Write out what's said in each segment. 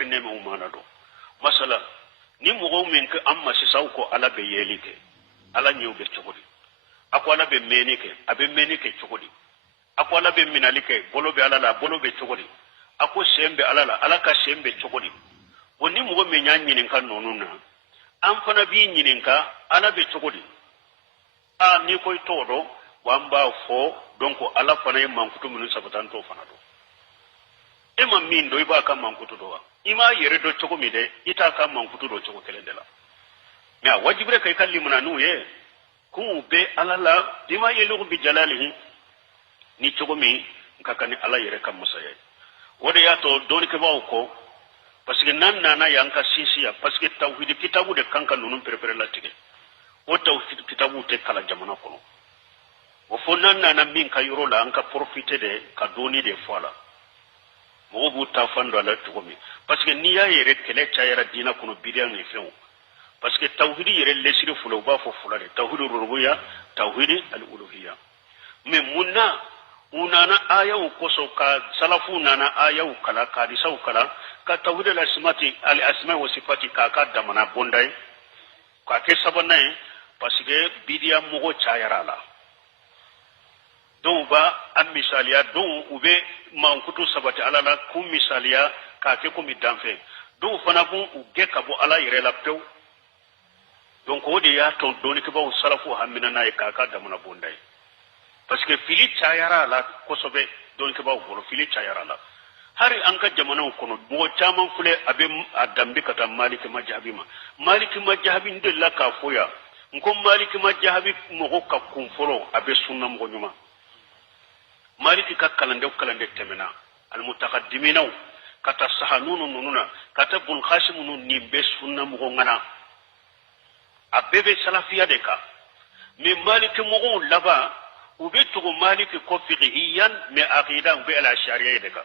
har ne mu mana do masala ni mo min ka amma si saw ko ala be yelike ala nyu be chogodi ako ala be menike abe menike chogodi ako ala be minalike bolo be ala la bolo be chogodi ako sembe ala la ala ka sembe chogodi woni mo me nya nyinin kan nonuna an fana bi nyinin ka ala be chogodi a ni koy todo wamba fo donc ala fana mankutu minu sabatan to fana do e man min do iba kan mankutu do wa ima yere do chogo mi de ita kan mankutu do chogo kelende la ya wajibre kay kalli muna nu ye ku be ala la bima yelu bi jalalihi ni chogo mi kakani ala yere kan musaye wode ya to doni ke bawo ko parce que nan nana yanka sisiya parce que tawhid kitabu de kanka nunun prepare la tige o tawhid kitabu te kala jamana kono o fo nan nana min ka yoro la anka profiter de ka doni de fola mo bu ta fando ala chogo mi parce que ni ya yere kele chayara dina kono bidiyan ni few parce que tawhid yere lesiri fulo ba fo fulale tawhid rububiyya tawhid al-uluhiyya mais munna unana ayaw koso ka salafu nana ayaw kala ka disaw kala ka tawhid al-asmati al-asma wa sifati ka damana bonday ka ke sabanay parce que bidiya mo chayara la don ba am misaliya don ube mankutu sabati ala la kum misaliya ka ke ko mi danfe don fana bu uge ka bo ala yire la pew donc o de ya to doni ke ba salafu hamina na ka damana bonday parce que fili chayara la kosobe don ke ba bolo fili chayara la hari an ka jamana kono bo chaman fule abe adambi kata maliki majhabi ndel la ka foya nko maliki majhabi mo ka kumfolo abe sunna mo nyuma maliki ka kalande temena al mutaqaddimina kata sahanunu nununa kata bul khashim nun ni be sunna mo ngana abebe salafiya de ka mi maliki mo laba ubitu maliki ko fiqhiyan mi aqidan bi al shari'a de ka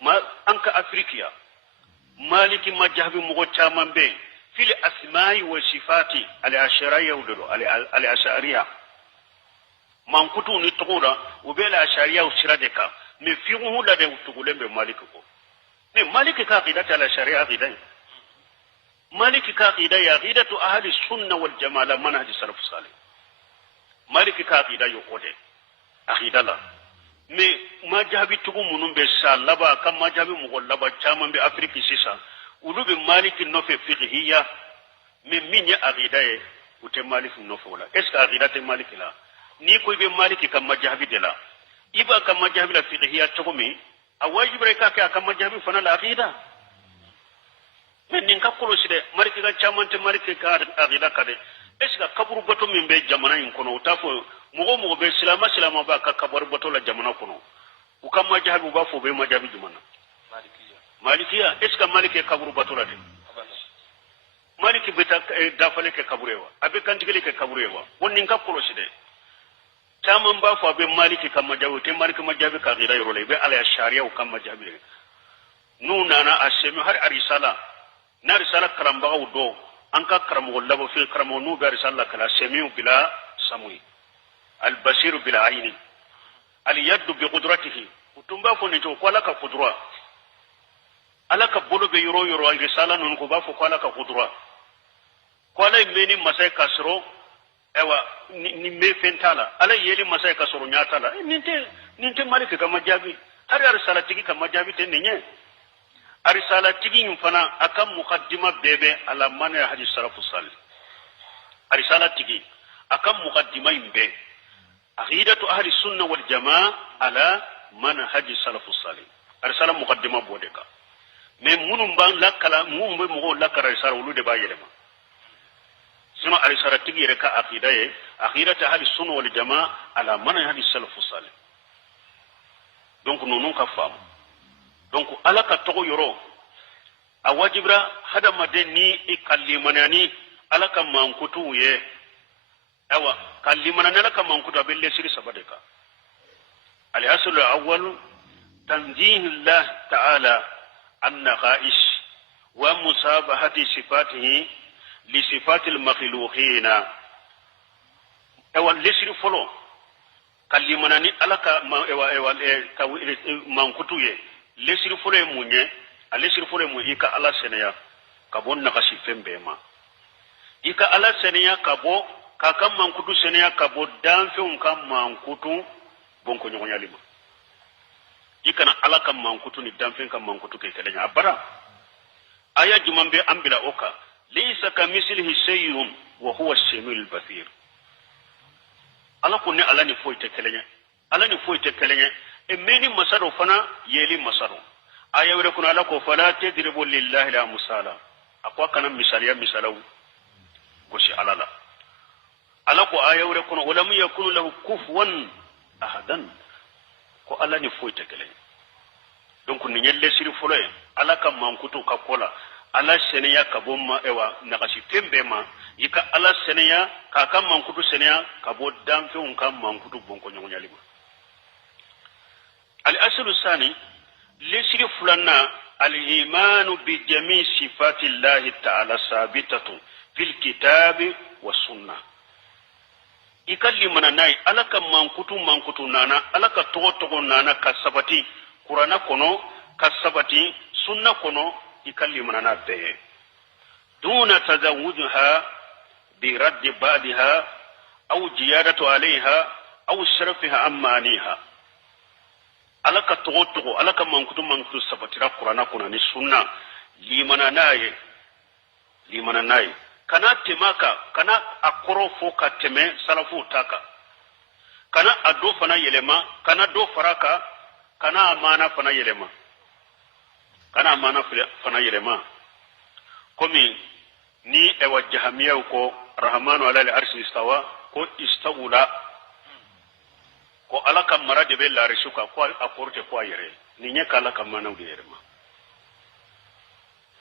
ma anka afrikiya maliki majhabi mo chaman be fil asma'i wa sifati al ashariya ududo al ashariya man kutu ni togoda ubela ashariya usira de ka mi fiqhu la de tugulembe maliki ko ni maliki ka qidata al shari'a qidan maliki ka qida ya qidatu ahli sunna wal jamaa manhaj salaf salih maliki ka qida yo kode aqidala me majhabi tugu munun be sallaba kam majhabi mu laba chaman be afriki sisa ulubi maliki no fe fiqhiyya me minya aqida e ute maliki no fe wala est ce aqida te maliki la ni ko be maliki kam majhabi de la iba kam majhabi la fiqhiyya tugu mi awajibre ka ka kam majhabi fana la aqida men nin ka kolo side maliki ga chaman te maliki ka aqida kade est ce kaburu bato min be jamana in kono utafo mo be silama ba ka kabar bato la jamana kono u kam majhabi ba fo be majhabi jumana malikiya est ce que maliki kaburu bato la de maliki beta dafale ke kaburewa abe kantigele ke kaburewa wonni ka kolo side taman ba fo be maliki kam majhabi te maliki majhabi ka gira yoro le be ala sharia u kam majhabi nuna na asemi har arisala na risala karamba do an ka karamo labo fi karamo nu ga risala kala semiu bila samui al basir bila aini al yad bi qudratihi utumba fo ni to ko laka qudra alaka bolo be yoro risala nun ko ba fo ko laka qudra ko lay meni masay kasro ewa ni me fentala ala yeli masay kasro nyatala ninte maliki kama jabi har risala tigi kama jabi te nenye arisala tigi fana akam muqaddima bebe ala manhaj hadis salafu salih arisala tigi akam muqaddima imbe aqidatu ahli sunna wal jamaa ala manhaj salafu salih arisala muqaddima bodeka me munum ban lakala mumbe mo lakara arisala wulude ba yelema sima arisala tigi reka aqidaye aqidatu ahli sunna wal jamaa ala manhaj salafu salih donc nonun ka famu donc alaka togo yoro a wajibra hada madeni ikallimanani alaka mankutu ye awa kallimanani alaka mankutu abelle siri sabadeka al-asl al-awwal tanzih Allah ta'ala an naqais wa musabahati sifatihi li sifati al-makhluqina awa lesiri folo kallimanani alaka mankutu ye lesiri folo munye alesiri fure mu ika ala seneya kabo nakashi fembe ma ika ala seneya kabo kakam mankutu seneya kabo danfe kam mankutu bonko nyonyali ma ikana ala kam mankutu ni danfe kam mankutu ke kelenya abara aya jumambe ambila oka laysa kamislihi shay'un wa huwa as-samiul basir ala kunni ala ni foite kelenya ala ni foite kelenya e meni masaro fana yeli masaro aya wure kuna ala ko fala tadribu lillahi la musala akwa kana misalau goshi alala ala ko aya wure kuna wala yakunu lahu kufuwan ahadan ko ala ni foite kelenya donc ni nyelle siri folo ala kam mankutu ka kola ala seneya kabomma ewa nakashi tembe ma yika ala seneya ka kam mankutu seneya kabo damfe kam mankutu bonko nyonyali ma al aslu sani lisri fulanna al iman bi jami sifati allah ta'ala sabitatu fil kitab was sunnah ikalli mananai ala kam mankutu nana ala ka togo nana kasabati qur'ana kono kasabati sunna kono ikalli manana be duna tazawwujha bi radd ba'daha aw ziyadatu alayha aw sharfiha amaniha alaka togo alaka mankutu sabatira qur'ana kono ni sunna limananaye kana temaka kana akoro fo ka teme salafu taka kana ado fana yelema kana do faraka kana amana fana yelema komi ni ewa jahamiya ko rahmanu ala al-arshi istawa ko istawula ko alaka marade be la rishuka ko akorte ko yere ni nyaka alaka mana de yerema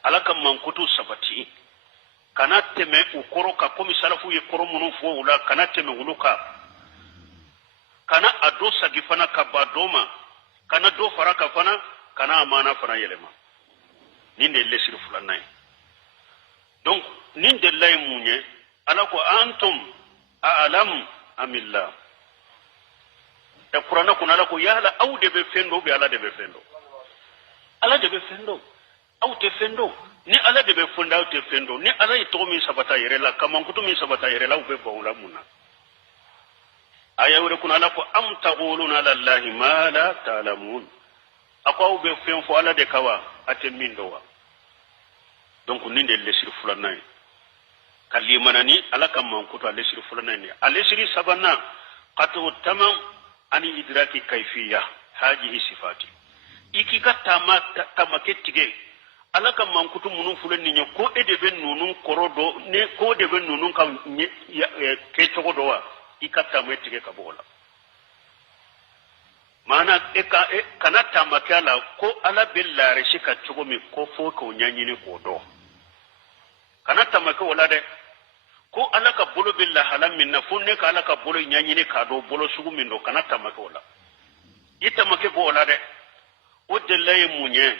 alaka mankutu sabati kana teme ukoro ka komi salafu ye koro munu fo wula kana teme wuluka kana ado sagifana ka badoma kana do faraka fana kana amana fana yelema ninde lesir fulanay donc ninde lay munye ala ko antum a'lam amillah e qur'ana kun ala ko yala aw de be fendo be ala de be fendo aw te fendo ni ala de be fonda aw te fendo ni ala ito mi sabata yere la kamankutu mi sabata yere la ube bawla munna aya wure kun ala ko am taquluna lillahi ma la ta'lamun akwa ube fen fo ala de kawa ate mindo wa donc ninde lesir fulanay kalimanani ala kamankutu lesir fulanay ni alesiri sabana qatu tamam ani idraki kayfiyya hajihi sifati ikika tamaketige ala kam mankutu munun fulen ni ko edebe nunun korodo ne ko edebe nunun kam ke togodo wa ikata metige kabola mana kana tamakala ko ala billare shika chogomi ko fo ko nyanyini ko do kana tamaka wala de ko ala ka bolo billa halam minna funne ka ala ka bolo nyanyini ka do bolo sugu min do kana tamaka wala itamake bo wala de o dellay munye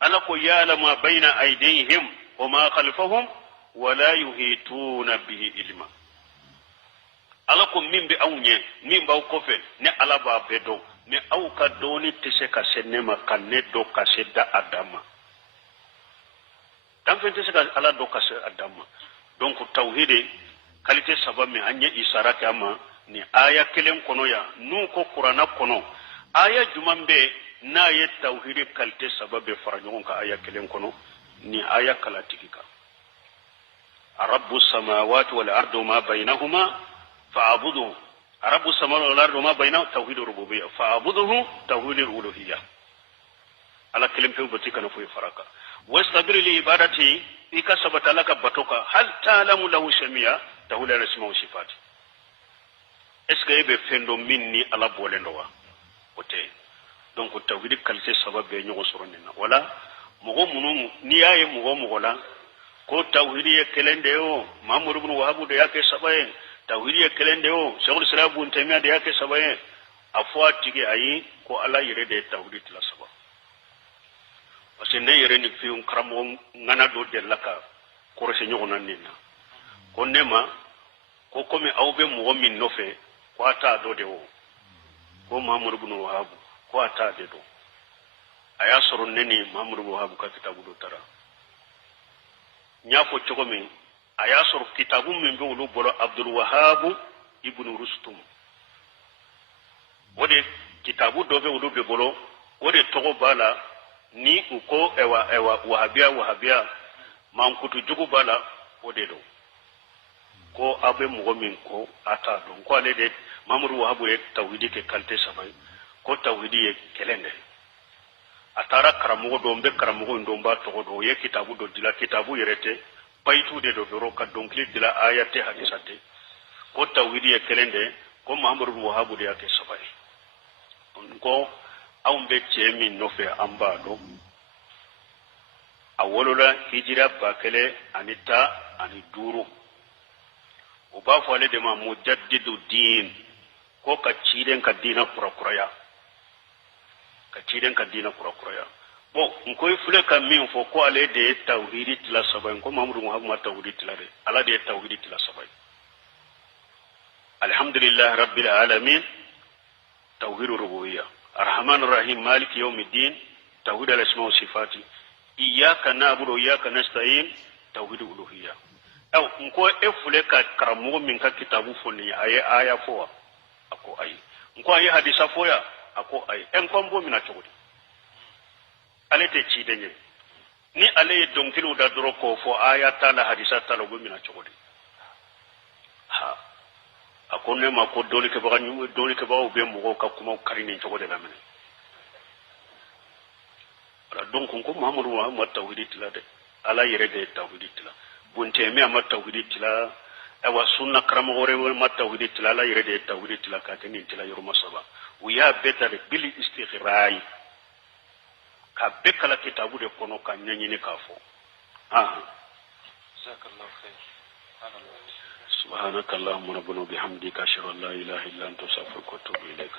ala ko yala ma bayna aydihim wa ma khalfahum wa la yuhituna bihi ilma ala ko mimbe awnye mimba ko fe ne ala ba bedo ne aw ka doni tese ka senema kanne do ka sedda adama dan fente se ka ala do ka sedda adama donc tawhid qualité sabami anye isara kama ni aya kelen kono ya nu ko qur'ana kono aya jumambe na ye tawhid qualité sababe farajon ka aya kelen kono ni aya kala tikika rabbus samawati wal ardi ma bainahuma fa'buduhu rabbus samawati wal ardi ma bainahu tawhid rububiyyah fa'buduhu tawhid uluhiyyah ala kelen pe botika na fu faraka wastabir li ibadati ika sabata laka batoka hal ta'lamu lahu shamia tawhid al-asma sifati est-ce que be fendo minni ala bolendo wa ote donc tawhid qualité sababe nyogo soronina wala mogo munu ni yaye mogo la ko tawhid ye kelende o mamur ibn wahab de yake sabaye tawhid ye kelende o shaykhul islam ibn taymiyyah de yake sabaye afwa tige ayi ko ala yire de tawhid la sabab parce que ne yire ni fi un kramo ngana do de laka ko re nyogo nanina ko nema ko komi awbe mogo min nofe ko ata do de o ko mamur ibn wahab ko ata de do aya soro neni Muhammadu Wahab ka kitabu do tara nya fo cogo min aya soro kitabu min be wulu bolo Abdul Wahhab ibn Rustum wode kitabu do be wulu be bolo wode togo bala ni uko ewa wahabia man kutu jugu bala wode do ko abe mogo min ko ata don ko ale de Muhammadu Wahab ye tawhidi ke kalte sabai ko tawhidi ye kelende atara karamogo do be karamogo ndo ba togo do ye kitabu do dila kitabu yerete baitu de do doro ka donkli dila ayate hadisate ko tawhidi ye kelende ko Muhammadu Wahab de yake sabai ko awbe chemi nofe amba do awolola hijira bakele anita ani duru o ba fo ale de ma mujaddidu din ko ka ciden ka dina kurakuraya bo nko ifule ka min fo ko ale de tawhidi tila sabai ko Muhammadu Muhammad tawhidi tila de ala de tawhidi tila sabai alhamdulillah rabbil alamin tawhid rububiyya arrahman arrahim malik yawmiddin tawhid al-asma wa sifati iyyaka na'budu wa iyyaka nasta'in tawhid uluhiyya aw nko ifule ka karamu min ka kitabu foni aya fo ako ay nko ay hadisa fo ya ako ay en kombo mina togodi ale te ci denye ni ale donkilu da doro ko fo aya tala hadisa tala go mina togodi ha ako ne ma ko doli ke ba be mo ka kuma karini togodi la mene ala donc ko Muhammadu Muhammad tawhid tilade ala yere de tawhid tilade bunte me amma tawhid tila awa sunna karamo gore ma tawhid tila la yere de tawhid tila ka tani tila yoro masaba wiya better bil istighrai ka bekala kitabu de kono ka nyanyini ka fo jazakallahu khair subhanakallahumma rabbana bihamdika ashhadu an la ilaha illa anta astaghfiruka wa atubu ilaik